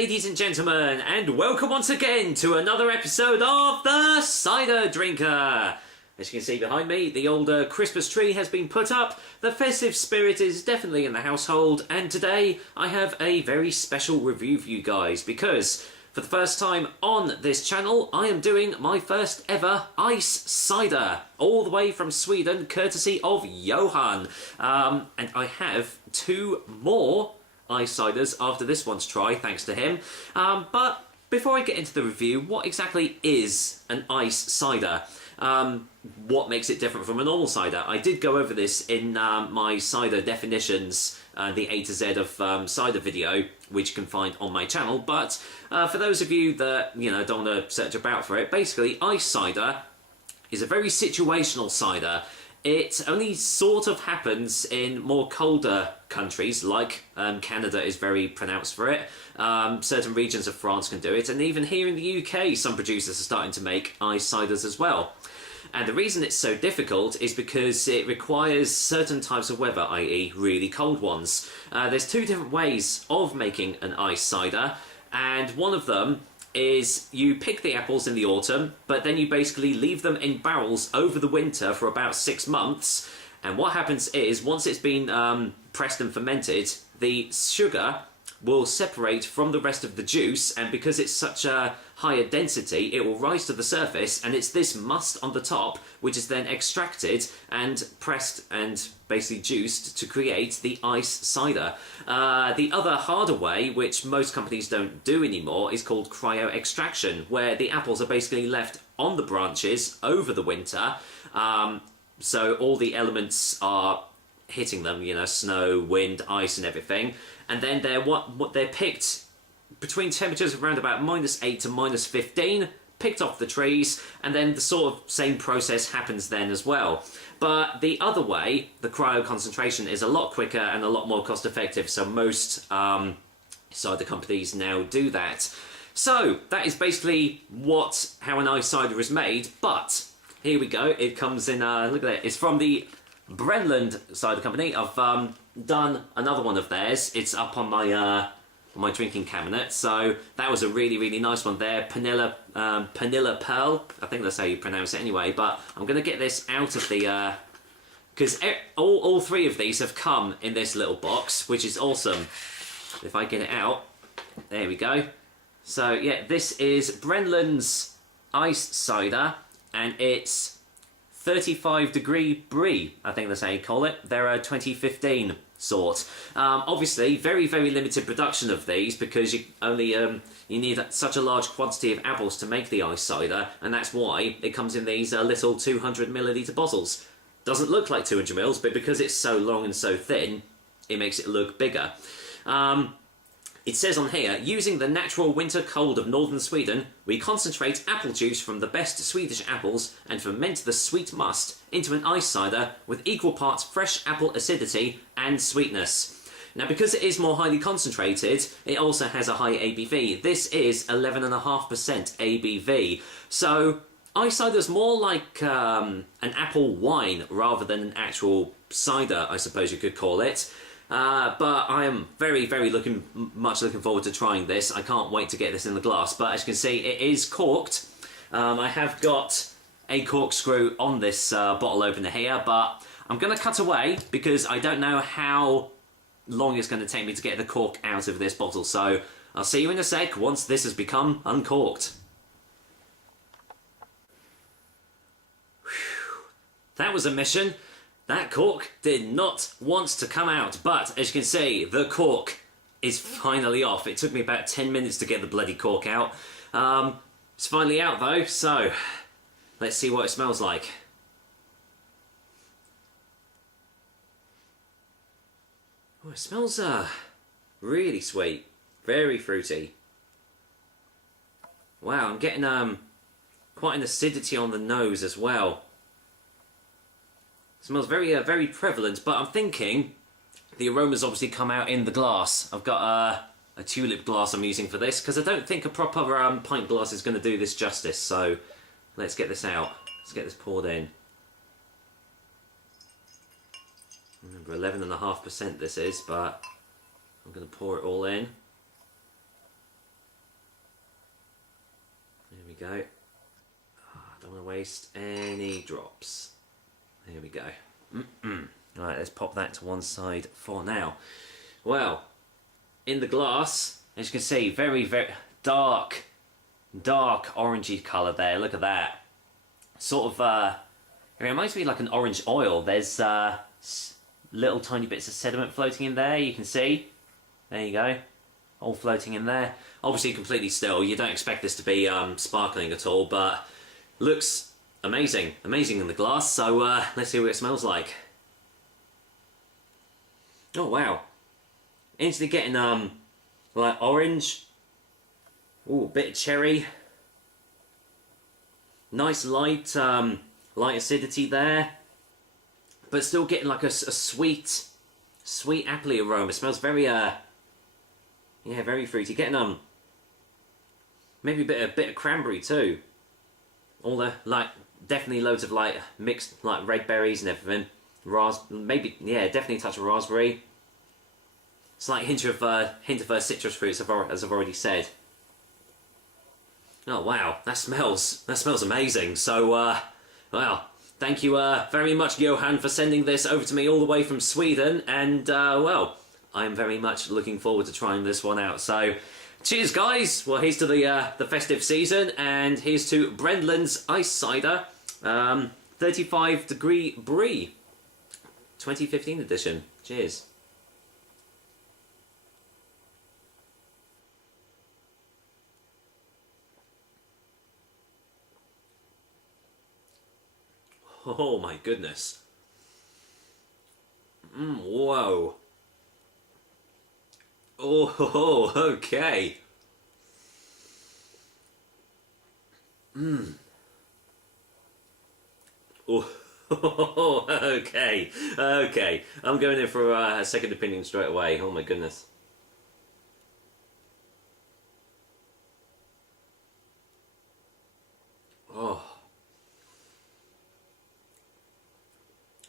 ladies and gentlemen, and welcome once again to another episode of the Cider Drinker. As you can see behind me, the old Christmas tree has been put up, the festive spirit is definitely in the household, and today I have a very special review for you guys, because for the first time on this channel, I am doing my first ever ice cider, all the way from Sweden, courtesy of Johan. And I have two more ice ciders after this one's try, thanks to him. But before I get into the review, what exactly is an ice cider? What makes it different from a normal cider? I did go over this in my cider definitions, the A to Z of cider video, which you can find on my channel. But for those of you that don't want to search about for it, basically ice cider is a very situational cider. It only sort of happens in more colder countries, like Canada is very pronounced for it. Certain regions of France can do it, and even here in the UK, some producers are starting to make ice ciders as well. And the reason it's so difficult is because it requires certain types of weather, i.e. really cold ones. There's two different ways of making an ice cider, and one of them is you pick the apples in the autumn, but then you basically leave them in barrels over the winter for about 6 months. And what happens is, once it's been pressed and fermented, the sugar will separate from the rest of the juice, and because it's such a higher density, it will rise to the surface, and it's this must on the top which is then extracted and pressed and basically juiced to create the ice cider. The other harder way, which most companies don't do anymore, is called cryo extraction, where the apples are basically left on the branches over the winter, so all the elements are hitting them, snow, wind, ice and everything, and then they're picked between temperatures of around about -8 to -15, picked off the trees, and then the sort of same process happens then as well. But the other way, the cryo concentration, is a lot quicker and a lot more cost effective, so most cider companies now do that. So that is basically how an ice cider is made, but here we go, it comes in, look at that, it's from the Brannland cider company. I've done another one of theirs. It's up on my drinking cabinet. So that was a really, really nice one there. Panilla Pearl. I think that's how you pronounce it anyway. But I'm going to get this out of the... because all three of these have come in this little box, which is awesome. If I get it out. There we go. So yeah, this is Brannland's ice cider. And it's 35 degree brie, I think that's how you call it. They're a 2015 sort. Obviously, very, very limited production of these because you only you need such a large quantity of apples to make the ice cider, and that's why it comes in these little 200ml bottles. Doesn't look like 200 mils, but because it's so long and so thin, it makes it look bigger. It says on here, using the natural winter cold of northern Sweden, we concentrate apple juice from the best Swedish apples and ferment the sweet must into an ice cider with equal parts fresh apple acidity and sweetness. Now, because it is more highly concentrated, it also has a high ABV. This is 11.5% ABV. So, ice cider is more like an apple wine rather than an actual cider, I suppose you could call it. But I am very, very much looking forward to trying this. I can't wait to get this in the glass. But as you can see, it is corked. I have got a corkscrew on this bottle opener here, but I'm going to cut away because I don't know how long it's going to take me to get the cork out of this bottle. So I'll see you in a sec once this has become uncorked. Whew. That was a mission. That cork did not want to come out, but as you can see, the cork is finally off. It took me about 10 minutes to get the bloody cork out. It's finally out though, so let's see what it smells like. Oh, it smells really sweet, very fruity. Wow, I'm getting quite an acidity on the nose as well. It smells very, very prevalent, but I'm thinking the aromas obviously come out in the glass. I've got a tulip glass I'm using for this, because I don't think a proper pint glass is going to do this justice, so let's get this out. Let's get this poured in. Remember, 11.5% this is, but I'm going to pour it all in. go. Oh, I don't want to waste any drops. There we go. Right, let's pop that to one side for now. Well, in the glass, as you can see, very, very dark orangey colour there. Look at that. Sort of, it reminds me like an orange oil. There's little tiny bits of sediment floating in there, you can see. There you go. All floating in there. Obviously completely still. You don't expect this to be sparkling at all, but looks amazing. Amazing in the glass. So let's see what it smells like. Oh, wow. Instantly getting like orange. Ooh, a bit of cherry. Nice light light acidity there. But still getting like a sweet appley aroma. It smells very yeah, very fruity. Getting maybe a bit of cranberry too. All the like definitely loads of like mixed like red berries and everything. Maybe yeah, definitely a touch of raspberry. Slight hint of citrus fruits, as I've already said. Oh wow, that smells amazing. So well, thank you very much, Johan, for sending this over to me all the way from Sweden. And well, I'm very much looking forward to trying this one out. So cheers, guys. Well, here's to the festive season, and here's to Brannland's Iscider 35 degree Brie 2015 edition. Cheers. Oh my goodness. Whoa. Oh, okay. Oh, okay. Okay. I'm going in for a second opinion straight away. Oh my goodness. Oh.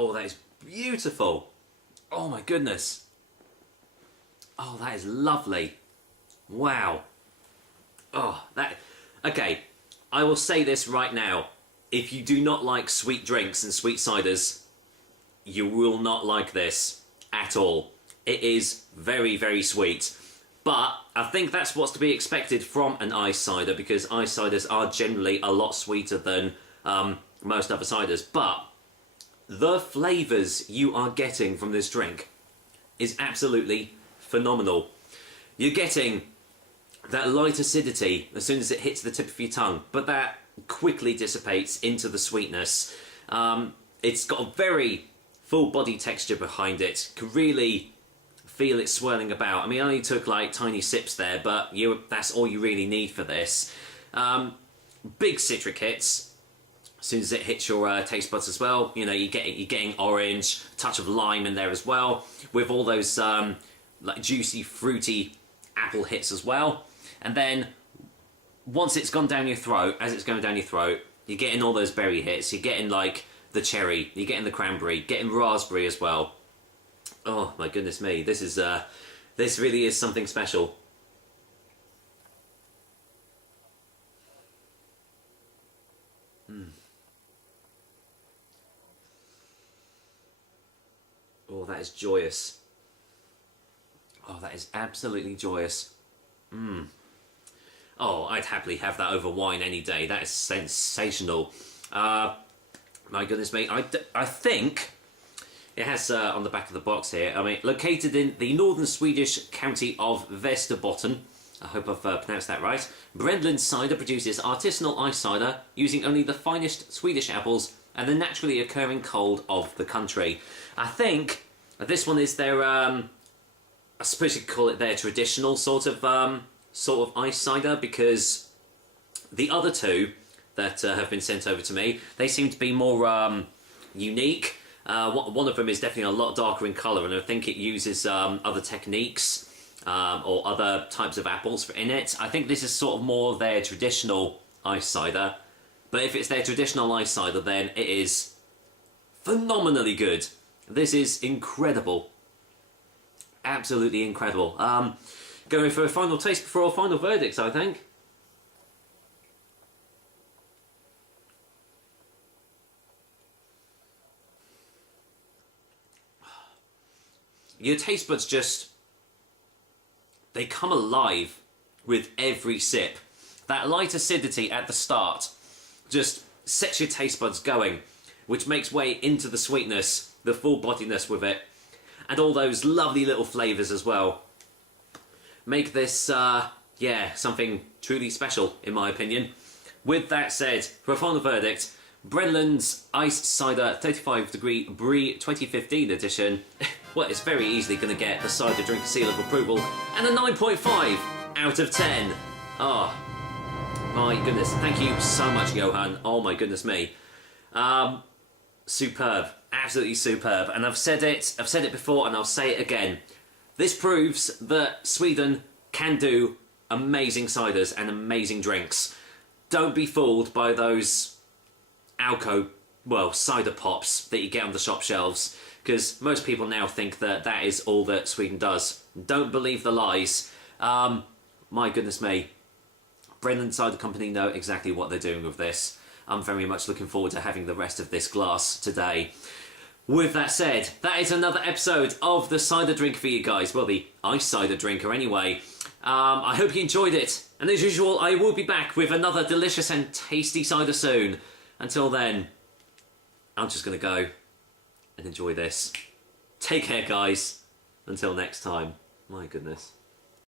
Oh, that is beautiful. Oh my goodness. Oh, that is lovely. Wow. Oh, that... Okay, I will say this right now. If you do not like sweet drinks and sweet ciders, you will not like this at all. It is very, very sweet. But I think that's what's to be expected from an ice cider, because ice ciders are generally a lot sweeter than most other ciders. But the flavours you are getting from this drink is absolutely phenomenal. You're getting that light acidity as soon as it hits the tip of your tongue, but that quickly dissipates into the sweetness. It's got a very full body texture behind it. Can really feel it swirling about. I mean, I only took like tiny sips there, but that's all you really need for this. Big citric hits. As soon as it hits your taste buds as well, you know, you're getting orange, touch of lime in there as well, with all those like juicy, fruity apple hits as well. And then once it's gone down your throat, as it's going down your throat, you're getting all those berry hits. You're getting like the cherry, you're getting the cranberry, getting raspberry as well. Oh my goodness me, this is this really is something special. Oh, that is joyous. Oh, that is absolutely joyous. Oh, I'd happily have that over wine any day. That is sensational. My goodness me. I think it has on the back of the box here, I mean, located in the northern Swedish county of Västerbotten. I hope I've pronounced that right. Brannland Cider produces artisanal ice cider using only the finest Swedish apples and the naturally occurring cold of the country. I think this one is their, I suppose you could call it their traditional sort of ice cider, because the other two that have been sent over to me, they seem to be more unique. One of them is definitely a lot darker in colour, and I think it uses other techniques or other types of apples in it. I think this is sort of more their traditional ice cider, but if it's their traditional ice cider, then it is phenomenally good. This is incredible. Absolutely incredible. Going for a final taste before our final verdicts, I think. your taste buds just, they come alive with every sip. That light acidity at the start just sets your taste buds going, which makes way into the sweetness, the full bodiness with it, and all those lovely little flavours as well. Make this, yeah, something truly special, in my opinion. With that said, for a final verdict, Brannland's Iced Cider 35 Degree Brie 2015 edition, well, it's very easily going to get the cider drinker seal of approval, and a 9.5 out of 10. Oh, my goodness. Thank you so much, Johan. Oh my goodness me. Superb. Absolutely superb. And I've said it before and I'll say it again. This proves that Sweden can do amazing ciders and amazing drinks. Don't be fooled by those cider pops that you get on the shop shelves, because most people now think that that is all that Sweden does. Don't believe the lies. My goodness me. Brannland Cider Company know exactly what they're doing with this. I'm very much looking forward to having the rest of this glass today. With that said, that is another episode of the cider drink for you guys. Well, the ice cider drinker anyway. I hope you enjoyed it. And as usual, I will be back with another delicious and tasty cider soon. Until then, I'm just going to go and enjoy this. Take care, guys. Until next time. My goodness.